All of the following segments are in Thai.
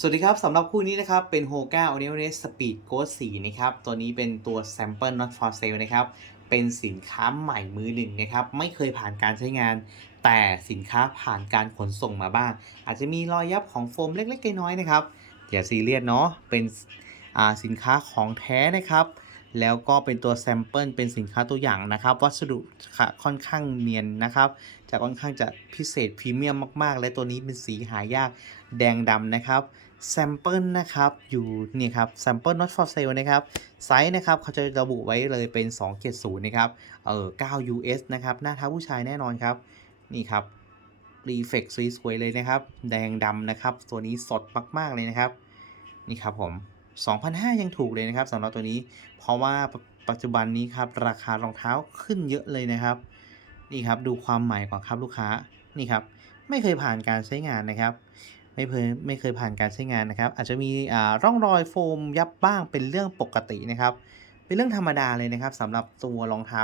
สวัสดีครับสำหรับคู่นี้นะครับ เป็น h o g a o n e o n e s Speed Ghost 4นะครับ ตัวนี้เป็นตัว Sample Not for Sale นะครับ เป็นสินค้าใหม่มือหนึ่งนะครับ ไม่เคยผ่านการใช้งาน แต่สินค้าผ่านการขนส่งมาบ้าง อาจจะมีรอยยับของโฟมเล็กๆน้อยๆนะครับ อย่าซีเรียสเนาะเป็นสินค้าของแท้นะครับ แล้วก็เป็นตัวแซมเปิลเป็นสินค้าตัวอย่างนะครับ วัสดุค่ะค่อนข้างเนียนนะครับจะค่อนข้างจะพิเศษพรีเมียมมาก ๆ และตัวนี้เป็นสีหายากแดงดำนะครับแซมเปิลนะครับอยู่นี่ครับแซมเปิล not for sale นะครับไซส์นะครับเขาจะระบุไว้เลยเป็น 270 นะครับเออ9 US นะครับหน้าท้าผู้ชายแน่นอนครับ นี่ครับรีเฟกสวยๆเลยนะครับ แดงดำนะครับ ตัวนี้สดมาก ๆ เลยนะครับ นี่ครับผม 2,500 ยังถูกเลยนะครับสำหรับตัวนี้ เพราะว่าปปัจจุบันนี้ครับราคารองเท้าขึ้นเยอะเลยนะครับ นี่ครับดูความใหม่ก่อนครับลูกค้านี่ครับไม่เคยผ่านการใช้งานนะครับ ไม่เคยไม่เคยผ่านการใช้งานนะครับ อาจจะมีอ่าร่องรอยโฟมยับบ้างเป็นเรื่องปกตินะครับ เป็นเรื่องธรรมดาเลยนะครับสำหรับตัวรองเท้า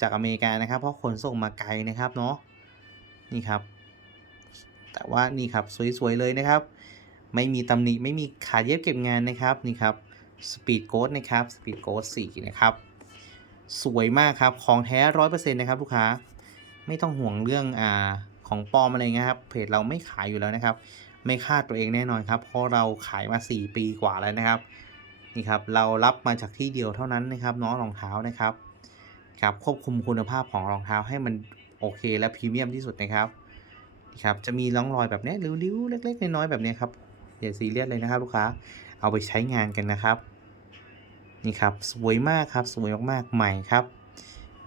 จากอเมริกานะครับ เพราะขนส่งมาไกลนะครับเนาะนี่ครับ แต่ว่านี่ครับสวยๆเลยนะครับ ไม่มีตำหนิไม่มีขาดเย็บเก็บงานนะครับนี่ครับสปีดโก d นะครับสปีดโก d 4นะครับ สวยมากครับของแท้ร้อยเปอร์เซ็นต์นะครับลูกค้าไม่ต้องห่วงเรื่องอ่าของปลอมอะไรเงี้ยครับเพจเราไม่ขายอยู่แล้วนะครับ ไม่คาดตัวเองแน่นอนครับเพราะเราขายมา 4 ปีกว่าแล้วนะครับนี่ครับเรารับมาจากที่เดียวเท่านั้นนะครับน้องรองเท้านะครับครับควบคุมคุณภาพของรองเท้าให้มันโอเคและพรีเมียมที่สุดนะครับนี่ครับจะมีร่องรอยแบบนี้ริ้วๆเล็ก ๆ น้อยๆแบบนี้ครับ อย่าซีเรียสเลยนะครับลูกค้า เอาไปใช้งานกันนะครับ นี่ครับสวยมากครับสวยมากๆใหม่ครับ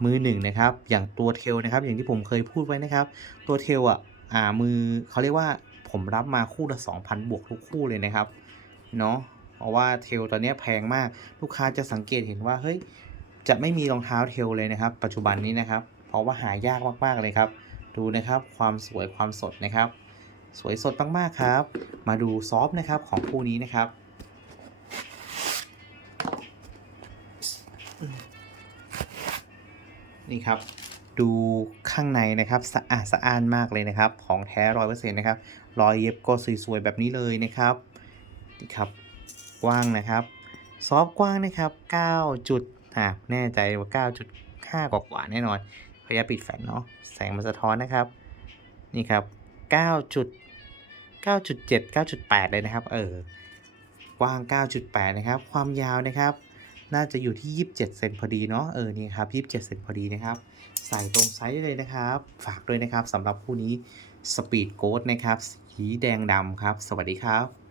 มือหนึ่งนะครับ อย่างตัวเทลนะครับ อย่างที่ผมเคยพูดไว้นะครับ ตัวเทลอะอ่ามือเขาเรียกว่าผมรับมาคู่ละ 2,000 บวกทุกคู่เลยนะครับเนาะเพราะว่าเทลตอนนี้แพงมากลูกค้าจะสังเกตเห็นว่าเฮ้ยจะไม่มีรองเท้าเทลเลยนะครับ ปัจจุบันนี้นะครับ เพราะว่าหายากมากๆเลยครับ ดูนะครับความสวยความสดนะครับ สวยสดมาก ๆ ครับ มาดูซอฟต์นะครับของคู่นี้นะครับ นี่ครับดูข้างในนะครับสะอาดสะอ้านมากเลยนะครับ ของแท้ร้อยเปอร์เซ็นต์นะครับรอยเย็บก็สวยๆแบบนี้เลยนะครับนี่ครับกว้างนะครับซอฟต์กว้างนะครับ9จุดอ่าแน่ใจว่า9.5 กว่ากว่าแน่นอนพยายามปิดแฟลชเนาะแสงมันสะท้อนนะครับ นี่ครับ9จุด 9.7 9.8 เลยนะครับ เออ กว้าง 9.8 นะครับ ความยาวนะครับ น่าจะอยู่ที่ 27 เซนพอดีเนาะ เออ นี่ครับ 27 เซนพอดีนะครับ ใส่ตรงไซส์เลยนะครับ ฝากด้วยนะครับสำหรับคู่นี้สปีดโกดนะครับ สีแดงดำครับ สวัสดีครับ